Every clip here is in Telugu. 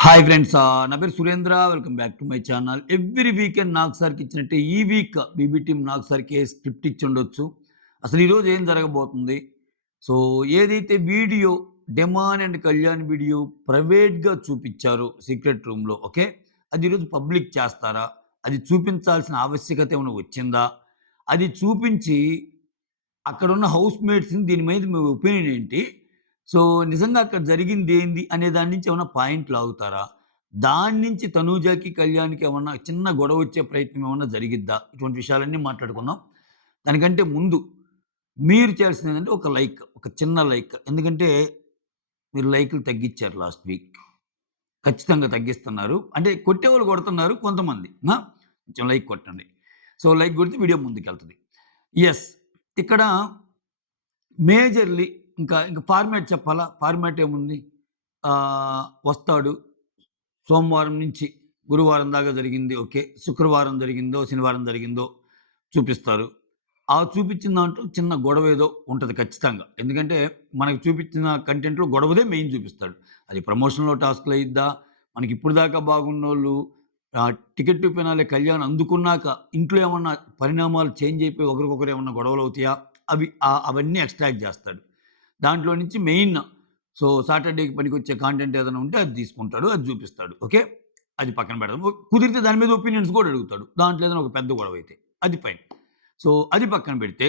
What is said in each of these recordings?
హాయ్ ఫ్రెండ్స్ నా పేరు Surendra. Welcome back to my channel. Every weekend నాకు సార్కి ఇచ్చినట్టే ఈ వీక్ బీబీ టీమ్ నాకు సార్కి స్క్రిప్ట్ ఇచ్చి ఉండొచ్చు. అసలు ఈరోజు ఏం జరగబోతుంది? సో ఏదైతే video demon and Kalyan video ప్రైవేట్‌గా చూపిచ్చారో సీక్రెట్ రూమ్‌లో, ఓకే. అది ఈరోజు పబ్లిక్ చేస్తారా? అది చూపించాల్సిన ఆవశ్యకత ఏమైనా వచ్చిందా? అది చూపించి అక్కడున్న హౌస్ మేట్స్‌ని దీని మీద మీ ఒపీనియన్ ఏంటి? సో, నిజంగా అక్కడ జరిగిందేంది అనే దాని నుంచి ఏమన్నా పాయింట్లు లాగుతారా? దాని నుంచి తనూజకి, కళ్యాణ్‌కి ఏమన్నా చిన్న గొడవొచ్చే ప్రయత్నం ఏమన్నా జరిగిద్దా? ఇటువంటి విషయాలన్నీ మాట్లాడుకుందాం. దానికంటే ముందు మీరు చేయాల్సిందేంటంటే ఒక లైక్, ఒక చిన్న లైక్. ఎందుకంటే మీరు లైకులు తగ్గిచ్చారు లాస్ట్ వీక్. ఖచ్చితంగా తగ్గిస్తున్నారు. అంటే కొట్టేవాళ్ళు కొడుతున్నారు కొంతమంది. కొంచెం లైక్ కొట్టండి. సో, లైక్ కొడితే వీడియో ముందుకెళ్తది. యెస్. ఇక్కడ మేజర్‌లీ ఇంక ఫార్మాట్ చెప్పాలా? ఫార్మాట్ ఏముంది? వస్తాడు. సోమవారం నుంచి గురువారం దాకా జరిగింది ఓకే. శుక్రవారం జరిగిందో, శనివారం జరిగిందో చూపిస్తారు. ఆ చూపించిన దాంట్లో చిన్న గొడవేదో ఉంటది ఖచ్చితంగా. ఎందుకంటే మనకు చూపించిన కంటెంట్‌లో గొడవదే మెయిన్ చూపిస్తాడు. అది ప్రమోషన్‌లో టాస్క్‌లు అయ్యిద్దా? మనకి ఇప్పుడు దాకా బాగున్నోళ్ళు టికెట్ టు ఫినాలే కళ్యాణ్ అందుకున్నాక ఇంట్లో ఏమన్నా పరిణామాలు చేంజ్ అయిపోయి ఒకరికొకరు ఏమన్నా గొడవలవుతాయా? అవన్నీ ఎక్స్‌ట్రాక్ట్ జేస్తాడు. దాంట్లో నుంచి మెయిన్ సో, సాటర్‌డేకి పనికొచ్చే కాంటెంట్ ఏదైనా ఉంటే అది తీసుకుంటాడు. అది జూపిస్తాడు. ఓకే. అది పక్కన పెడదాం. కుదిరితే దాని మీద ఒపీనియన్స్ గూడా అడుగుతాడు. దాంట్లో ఏదైనా ఒక పెద్ద గొడవైతే. అది ఫైన్. సో, అది పక్కన పెడితే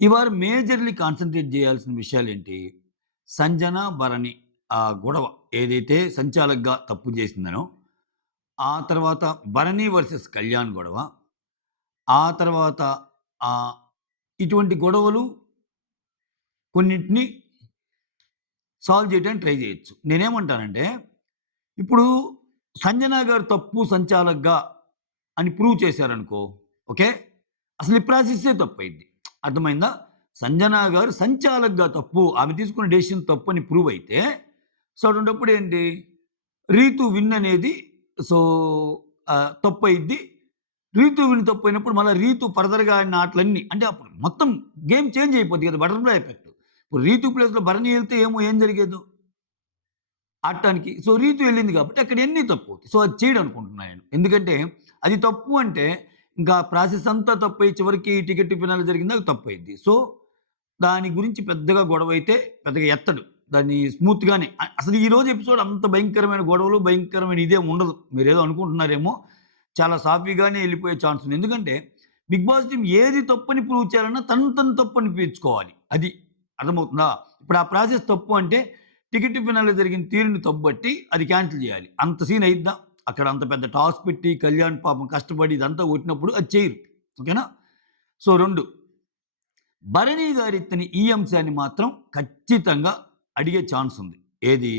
ఈ వారం మేజర్‌లీ కాన్సంట్రేట్ జేయాల్సిన విషయాలేంటి? సంజన, భరణి ఆ గొడవ ఏదైతే సంచాలక్‌గా తప్పు జేసిందనో, ఆ తర్వాత భరణి వర్సెస్ కళ్యాణ్ గొడవ, ఆ తర్వాత ఆహ్, ఇటువంటి గొడవలు కొన్నిటిని సాల్వ్ చేయడానికి ట్రై చేయొచ్చు. నేనేమంటానంటే, ఇప్పుడు సంజన గారు తప్పు సంచాలక్‌గా అని ప్రూవ్ చేశారనుకో, ఓకే. అసలు ఈ ప్రాసెస్సే తప్పయిద్ది. అర్థమైందా? సంజన గారు సంచాలక్‌గా తప్పు, ఆమె తీసుకున్న డెసిషన్ తప్పు అని ప్రూవ్ అయితే, సో, అటువంటప్పుడు ఏంటి? రీతు విన్ అనేది సో, తప్పయిద్ది. రీతు విన్ తప్పయినప్పుడు మళ్ళా రీతు ఫర్దర్‌గా ఆడిన ఆటలన్నీ అంటే అప్పుడు మొత్తం గేమ్ చేంజ్ అయిపోద్ది కదా! Butterfly effect. ఇప్పుడు రీతు ప్లేస్‌లో భరణి ఎళ్తే ఏం జరిగేదో ఆడటానికి. సో, రీతు వెళ్ళింది కాబట్టి అక్కడ ఎన్ని తప్పవుతాయి. సో, అది చేయడనుకుంటున్నా నేను. ఎందుకంటే అది తప్పు అంటే ఇంకా ప్రాసెస్ అంతా తప్పయి చివరికి టికెట్ ఫినాలే జరిగింది అది తప్పయిద్ది. సో, దాని గురించి పెద్దగా గొడవైతే పెద్దగా ఎత్తడు. దాన్ని స్మూత్‌గానే అసలు ఈరోజు ఎపిసోడ్ అంత భయంకరమైన గొడవలు, భయంకరమైన ఇదేం ఉండదు. మీరేదో అనుకుంటున్నారేమో! చాలా సాఫీగానే ఎళ్ళిపోయే ఛాన్స్ ఉంది. ఎందుకంటే 'బిగ్ బాస్' టీమ్ ఏది తప్పని ప్రూవ్ చేయాలన్నా తను తప్పు అనిపించుకోవాలి. అది. అర్థమవుతుందా? ఇప్పుడు ఆ ప్రాసెస్ తప్పు అంటే టికెట్ ఫినాలే జరిగిన తీరుని తప్పుబట్టి అది క్యాన్సిల్ చేయాలి. అంత సీన్ అయిద్దా? అక్కడ అంత పెద్ద టాస్క్ పెట్టి కళ్యాణ్ పాపం కష్టపడి ఇదంతా కొట్టినప్పుడు అది చేయరు. ఓకేనా? సో, 2 భరణి గారెత్తిన ఈ అంశాన్ని మాత్రం ఖచ్చితంగా అడిగే ఛాన్స్ ఉంది. ఏది?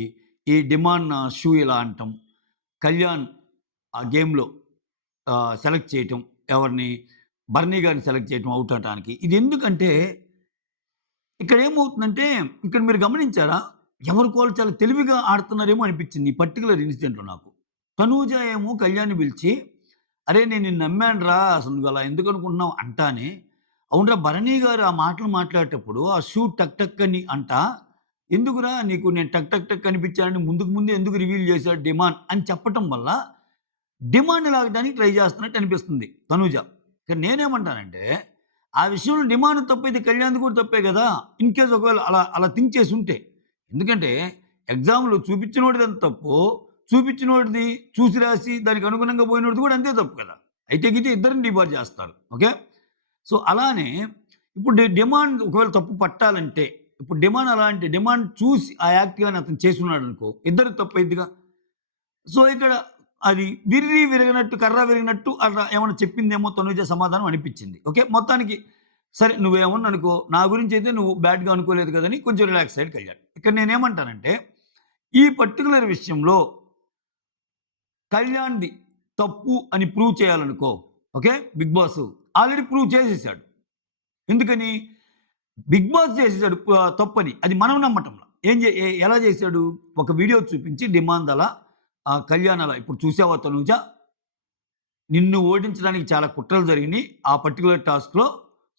ఈ డిమాండ్ షూ ఇలా అంటం. కళ్యాణ్ ఆ గేమ్‌లో సెలెక్ట్ చేయటం. ఎవరిని? భరణి గారిని సెలెక్ట్ చేయటం ఔట్ అవ్వటానికి. ఇది ఎందుకంటే ఇక్కడేమవుతుందంటే, ఇక్కడ మీరు గమనించారా? ఎవరికి వాళ్ళు చాలా తెలివిగా ఆడుతున్నారేమో అనిపించింది ఈ పర్టిక్యులర్ ఇన్సిడెంట్‌లో నాకు. తనూజ ఏమో కళ్యాణ్‌ని పిలిచి, "అరేయ్! నేను నిన్ను నమ్మానురా! అసలు నువ్వు అలా ఎందుకనుకుంటున్నావు" అంటానే, "అవునురా భరణి గారు ఆ మాటలు మాట్లాడేటప్పుడు ఆ షూ టక్ టక్ అని అంటా, ఎందుకురా నీకు నేను టక్ టక్ టక్ కనిపించానని ముందుకు ముందే ఎందుకు రివీల్ చేశాడు డిమాండ్" అని చెప్పటం వల్ల డిమాండ్‌ని లాగడానికి ట్రై చేస్తున్నట్టు అనిపిస్తుంది తనూజ. ఇక్కడ నేనేమంటానంటే, ఆ విషయంలో డిమాండ్ తప్పైతే కళ్యాణ్‌ది కూడా తప్పే గదా! ఇన్‌కేస్ ఒకవేళ అలా అలా థింక్ చేసుంటే. ఎందుకంటే ఎగ్జామ్‌లో చూపించినోడిది ఎంత తప్పో, చూపించినోడిది చూసి రాసి దానికి అనుగుణంగా పోయినోడిది కూడా అంతే తప్పు కదా! అయితే గితే ఇద్దరిని డిబార్ చేస్తారు. ఓకే. సో, అలానే ఇప్పుడు డిమాండ్ ఒకవేళ తప్పు పట్టాలంటే, ఇప్పుడు డిమాండ్ అలాంటి డిమాండ్ చూసి ఆ యాక్ట్ గాని అతను చేసున్నాడనుకో, ఇద్దరికి తప్పయిద్దిగా. సో, ఇక్కడ అది విర్రి విరగనట్టు, కర్ర విరిగినట్టు అట్లా ఏమన్నా చెప్పిందేమో తనూజ సమాధానం అనిపిచ్చింది. ఓకే. మొత్తానికి సరే నువ్వేమన్నా అనుకో, నా గురించయితే నువ్వు బ్యాడ్‌గా అనుకోలేదు కదని కొంచెం రిలాక్స్ అయ్యాడు కళ్యాణ్. ఇక్కడ నేనేమంటానంటే, ఈ పర్టిక్యులర్ విషయంలో కళ్యాణ్‌ది తప్పు అని ప్రూవ్ చేయాలనుకో, okay. Big boss already prove చేసేసాడు. ఎందుకని? బిగ్ బాస్ చేసేసాడు తప్పని. అది మనం నమ్మటంలా. ఏం జే ఎ ఎలా చేసాడు? ఒక వీడియో చూపించి డిమాండ్ అలా, కళ్యాణ్ అలా ఇప్పుడు చూసావా తనూజ? నిన్ను ఓడించడానికి చాలా కుట్రలు జరిగినియి. ఆ పర్టిక్యులర్ టాస్క్‌లో.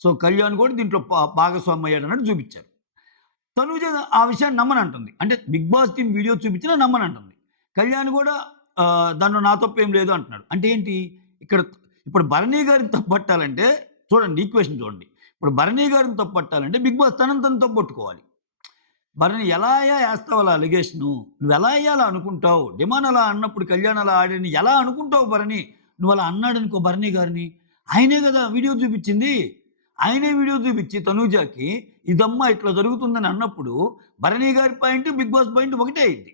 సో, కళ్యాణ్ కూడా దీంట్లో భాగస్వామి అయ్యాడన్నట్టు చూపిచ్చారు. తనూజ ఆ విషయాన్ని నమ్మనంటుంది. అంటే బిగ్ బాస్ టీమ్ వీడియో చూపించినా నమ్మనంటుంది. కళ్యాణ్ కూడా దాంట్లో నా తప్పేం లేదు అంటున్నాడు. అంటే ఏంటి? ఇక్కడ ఇప్పుడు భరణి గారిని తప్పట్టాలంటే చూడండి ఈక్వేషన్ చూడండి. ఇప్పుడు భరణి గారిని తప్పట్టాలంటే 'బిగ్ బాస్' తనని తను తప్పొట్టుకోవాలి. భరణి ఎలాయా ఏస్తావు అలా అలిగేషను? నువ్వెలా ఎయ్యాలా అనుకుంటావు? డిమాండ్ అలా అన్నప్పుడు కళ్యాణ్ అలా ఆడని ఎలా అనుకుంటావు భరణి? నువ్వలా అన్నాడనుకో భరణి గారిని, ఆయనే గదా వీడియో చూపిచ్చింది. ఆయనే వీడియో చూపిచ్చి తనూజకి ఇదమ్మా ఇట్లా జరుగుతుందని అన్నప్పుడు భరణి గారి పాయింట్, బిగ్ బాస్ పాయింట్ ఒకటే అయ్యిద్ది.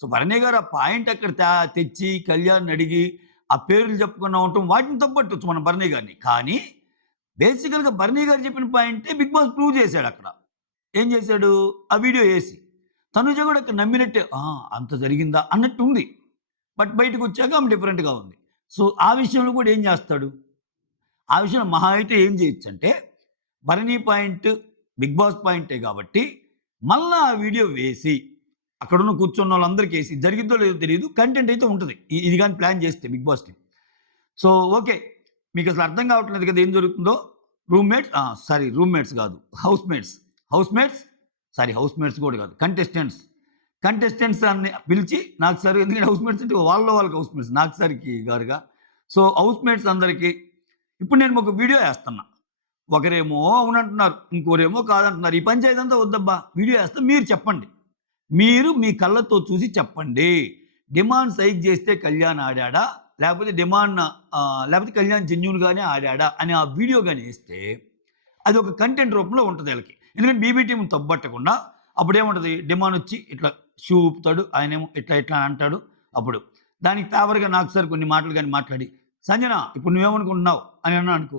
సో, భరణి గారు ఆ పాయింట్ అక్కడ తెచ్చి కళ్యాణ్‌ని అడిగి ఆ పేర్లు చెప్పుకున్నా ఉండటం వాటిని తప్పట్టొచ్చు మనం భరణి గారిని. కానీ బేసికల్‌గా భరణి గారు చెప్పిన పాయింటే బిగ్ బాస్ ప్రూవ్ చేసాడక్కడ. ఏం చేశాడు? ఆ వీడియో ఏసి. తనుజ గూడా అక్కడ నమ్మినట్టే అంత జరిగిందా అన్నట్టుంది. బట్ బయటకొచ్చాక ఆమె డిఫరెంట్‌గా ఉంది. సో, ఆ విషయంలో కూడా ఏం చేస్తాడు? ఆ విషయంలో మహా అయితే ఏం చేయొచ్చంటే, భరణి పాయింట్, బిగ్ బాస్ పాయింటే గాబట్టి, మళ్ళా ఆ వీడియో వేసి, అక్కడున్న కూర్చున్నోళ్ళందరికేసి జరిగిద్దో లేదో తెలీదు. కంటెంట్ అయితే ఉంటది. ఇది గాని ప్లాన్ చేస్తే big boss team. So, okay. మీకసలు అర్థం కావట్లేదు కదా ఏం జరుగుతుందో? రూమ్‌మేట్స్ గాదు. హౌస్‌మేట్స్. హౌస్‌మేట్స్ హౌస్‌మేట్స్ గూడా గాదు. కంటెస్టెంట్స్ అని పిలిచి నాకు సార్ ఎందుకంటే హౌస్‌మేట్స్ అంటే వాళ్ళకి హౌస్‌మేట్స్. నాకు సార్‌కి గారుగా. సో, హౌస్‌మేట్స్ అందరికి ఇప్పుడు నేను ఒక వీడియో ఏస్తన్నా. ఒకరేమో అవునంటున్నారు. ఇంకోరేమో కాదంటున్నారు. ఈ పంచాయతీ వద్దబ్బా! వీడియో ఏస్తా మీరు చెప్పండి. మీరు మీ కళ్ళతో చూసి చెప్పండి. డిమాండ్ సైక్ చేస్తే కళ్యాణ్ ఆడాడా? లేకపోతే కళ్యాణ్ జెన్యూన్‌గానే ఆడాడా? అని ఆ వీడియో గాని ఏస్తే అది ఒక కంటెంట్ రూపంలో ఉంటది ఈళ్ళకి. ఎందుకంటే బీబీ టీమ్‌ని తప్పబట్టకుండా అప్పుడేముంటది డిమాండ్ వచ్చి ఇట్లా షూ ఊపుతాడు. ఆయనేమో ఇట్లా అని అంటాడు. అప్పుడు దానికి ఫేవర్‌గా నాకు సార్ కొన్ని మాటలు గాని మాట్లాడి, "సంజన ఇప్పుడు నువ్వేమనుకుంటున్నావు?" అని అన్నాననుకో,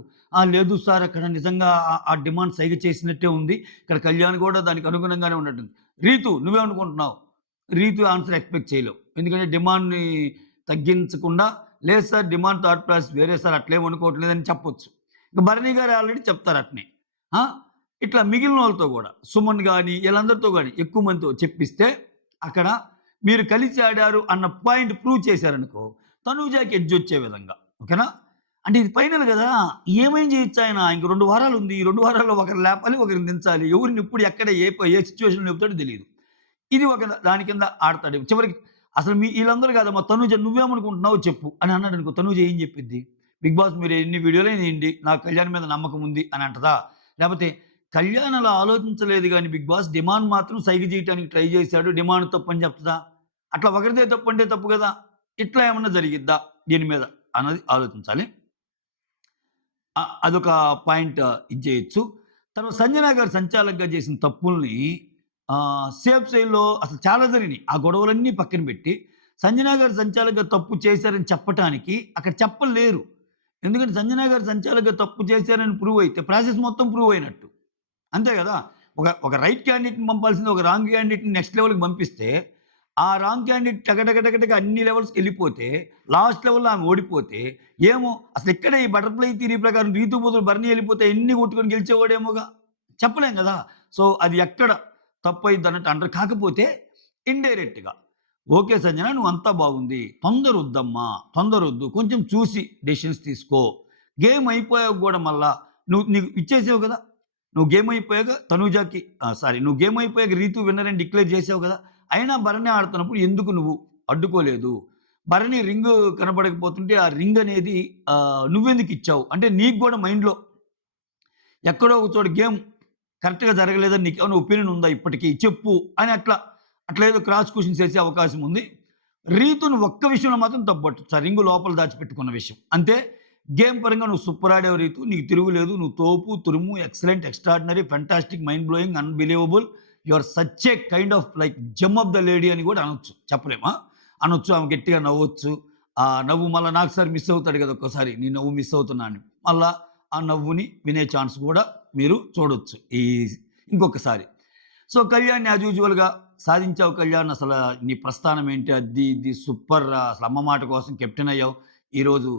లేదు సార్ అక్కడ నిజంగా ఆ డిమాండ్ సైగ చేసినట్టే ఉంది. ఇక్కడ కళ్యాణ్ కూడా దానికి అనుగుణంగానే ఉన్నట్టుంది. రీతు నువ్వేమనుకుంటున్నావు? రీతు ఆన్సర్ ఎక్స్‌పెక్ట్ చేయలేవు. ఎందుకంటే డిమాండ్‌ని తగ్గించకుండా, లేదు సార్ డిమాండ్ థాట్ ప్రాసెస్ వేరే సార్ అట్లేమనుకోవట్లేదని చెప్పొచ్చు. ఇక భరణి గారు ఆల్రెడీ చెప్తారు అట్నే. ఆ! ఇట్లా మిగిలినోళ్ళతో గూడా సుమన్ గాని, ఈళ్ళందరితో గాని ఎక్కువ మందితో చెప్పిస్తే అక్కడ మీరు కలిసి ఆడారు అన్న పాయింట్ ప్రూవ్ చేశారనుకో, తనూజాకి ఎడ్జొచ్చే విధంగా. ఓకేనా? అంటే ఇది ఫైనల్ గదా! ఏమేం చేయొచ్చాయన? ఇంక 2 వారాలుంది. ఈ 2 వారాల్లో ఒకరిని లేపాలి, ఒకరిని దించాలి. ఎవరిని ఎప్పుడు ఎక్కడ ఏ సిట్యుయేషన్‌లో లేపుతాడో తెలీదు. ఇది ఒక దాని కింద ఆడతాడు. చివరికి అసలు ఈళ్ళందరూ కాదమ్మా తనూజ నువ్వేమనుకుంటున్నావో చెప్పు అని అన్నాడనుకో, తనూజ ఏం చెప్పిద్ది? బిగ్ బాస్ మీరు ఎన్ని వీడియోలైనా ఎయండి. నాకు కళ్యాణ్ మీద నమ్మకం ఉంది అని అంటదా? లేపోతే కళ్యాణ్ అలా ఆలోచించలేదు గానీ బిగ్ బాస్ డిమాండ్ మాత్రం సైగ చేయటానికి ట్రై చేశాడు. డిమాండ్ తప్పని చెప్తదా? అట్లా ఒకరిదే తప్పంటే తప్పు గదా! ఇట్లా ఏమన్నా జరిగిద్దా దీని మీద అన్నది ఆలోచించాలి. అదొక పాయింట్ ఇది చేయొచ్చు. తర్వాత సంజన గారు సంచాలకుగా చేసిన తప్పుల్ని సేఫ్ సైడ్‌లో అసలు చాలా జరిగినియి. ఆ గొడవలన్నీ పక్కన పెట్టి, సంజన గారు సంచాలకుగా తప్పు చేశారని చెప్పటానికి అక్కడ చెప్పలేరు. ఎందుకంటే సంజన గారు సంచాలకుగా తప్పు చేశారని ప్రూవ్ అయితే ప్రాసెస్ మొత్తం ప్రూవ్ అయినట్టు. అంతే గదా! ఒక రైట్ క్యాండిడేట్‌ని పంపాల్సింది ఒక రాంగ్ క్యాండిడేట్‌ని నెక్స్ట్ లెవెల్‌కి పంపిస్తే, ఆ రాంగ్ క్యాండిడేట్ టక అన్ని లెవెల్స్‌కెళ్ళిపోతే, లాస్ట్ లెవెల్‌లో ఆమె ఓడిపోతే, ఏమో అసలిక్కడే ఈ బటర్‌ఫ్లై థియరీ ప్రకారం రీతు బదులు భరణి ఎళ్ళిపోతే ఎన్ని కొట్టుకొని గెలిచేవాడేమోగా! చెప్పలేం గదా! సో, అది ఎక్కడ తప్పయిద్దన్నట్టు అంటారు. కాకపోతే ఇండైరెక్ట్‌గా ఓకే సంజన నువ్వంతా బాగుంది. తొందరొద్దమ్మా! తొందరొద్దు. కొంచెం చూసి డెసిషన్స్ తీసుకో. గేమ్ అయిపోయాక గూడా మళ్ళా నీకు ఇచ్చేసావు గదా! నువ్వు గేమ్ అయిపోయాక నువ్వు గేమ్ అయిపోయాక రీతు విన్నర్ అని డిక్లేర్ చేసావు గదా! అయినా భరణి ఆడుతున్నప్పుడు ఎందుకు నువ్వు అడ్డుకోలేదు? భరణి రింగు కనపడకపోతుంటే ఆ రింగ్ అనేది నువ్వెందుకిచ్చావు? అంటే నీకు గూడా మైండ్‌లో ఎక్కడో ఒక చోట గేమ్ కరెక్ట్‌గా జరగలేదని నీకేమైనా ఒపీనియన్ ఉందా ఇప్పటికి? చెప్పు అని అట్లా ఏదో క్రాస్ క్వెషన్స్ ఏసే అవకాశం ఉంది. రీతును ఒక్క విషయంలో మాత్రం తప్పుపట్టొచ్చు. ఆ రింగు లోపల దాచిపెట్టుకున్న విషయం. అంతే గేమ్ పరంగా నువ్వు సూపర్ ఆడావు రీతు. నీకు తిరుగులేదు. నువ్వు తోపు, తురుము, excellent, extraordinary, fantastic, mind blowing, unbelievable. You are such a kind of like gem of the lady అని కూడా అనొచ్చు. చెప్పలేమా? అనొచ్చు. ఆమె గట్టిగా నవ్వొచ్చు. ఆ నవ్వు మళ్ళా నాకు సారి మిస్ అవుతాడు కదా! ఒక్కోసారి. నీ నవ్వు మిస్ అవుతున్నా అని. మళ్ళా ఆ నవ్వుని వినే ఛాన్స్ కూడా మీరు చూడొచ్చు. ఇంకొకసారి. సో, కళ్యాణ్ యాజ్ యూజువల్‌గా సాధించావు కళ్యాణ్. అసల నీ ప్రస్థానం ఏంటి? అది ఇది సూపర్ అసలు అమ్మ మాట కోసం కెప్టెన్ అయ్యావు. ఈరోజు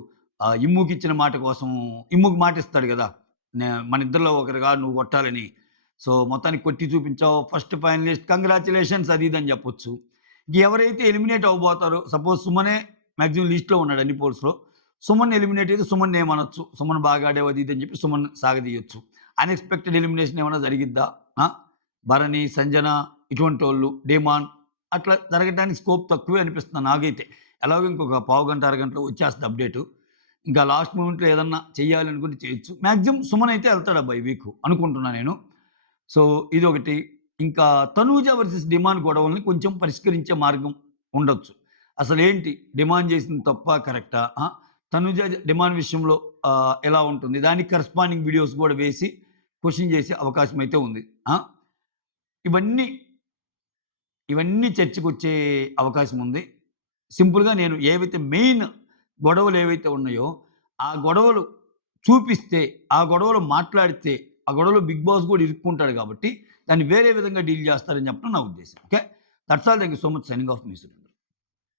ఇమ్ముకిచ్చిన మాట కోసం ఇమ్ముకి మాటిస్తాడు గదా! మనిద్దరిలో ఒకరుగా నువ్వు కొట్టాలని. సో, మొత్తానికి కొట్టి చూపించావు. ఫస్ట్ ఫైనలిస్ట్ కంగ్రాచ్యులేషన్స్ అది ఇది అని చెప్పొచ్చు. ఎవరైతే ఎలిమినేట్ అవ్వబోతారో సపోజ్ సుమనే మాక్సిమం లిస్ట్‌లో ఉన్నాడు అన్ని పోల్స్‌లో. సుమన్ ఎలిమినేట్ అయితే సుమన్‌ని ఏమనొచ్చు. సుమన్ బాగా ఆడావు అది ఇది అని చెప్పి సుమన్ సాగదీయొచ్చు. అన్‌ఎక్స్‌పెక్టెడ్ ఎలిమినేషన్ ఏమైనా జరిగిద్దా? భరణి, సంజన ఇటువంటోళ్ళు, డేమాన్ అట్లా జరగటానికి స్కోప్ తక్కువే అనిపిస్తుంది నాకైతే. ఎలాగో ఇంకొక పావుగంట, అరగంటలో వచ్చేస్తది అప్డేటు. ఇంకా లాస్ట్ మూమెంట్‌లో ఏదన్నా చేయాలనుకుంటే చేయొచ్చు. మాక్సిమం సుమన్ అయితే ఎళ్తాడబ్బా ఈ వీకు అనుకుంటున్నా నేను. సో, ఇదొకటి. ఇంకా 'తనూజ వర్సెస్ డిమాండ్' గొడవల్ని కొంచెం పరిష్కరించే మార్గం ఉండొచ్చు. అసలేంటి డిమాండ్ చేసింది తప్పా? కరెక్టా? 'తనూజ' డిమాండ్ విషయంలో ఎలా ఉంటుంది? దానికి కరస్పాండింగ్ వీడియోస్ గూడా వేసి క్వెషన్ చేసే అవకాశం అయితే ఉంది. ఆ! ఇవన్నీ, ఇవన్నీ చర్చకొచ్చే అవకాశం ఉంది. సింపుల్‌గా నేను ఏవైతే మెయిన్ గొడవలేవైతే ఉన్నాయో, ఆ గొడవలు చూపిస్తే, ఆ గొడవలు మాట్లాడితే, ఆ గొడవలో 'బిగ్ బాస్' గూడా ఇరుక్కుంటాడు గాబట్టి, దాన్ని వేరే విధంగా డీల్ జేస్తారని చెప్పడం నా ఉద్దేశ్యం. Okay. That's all. Thank you so much. Signing off me Surendra.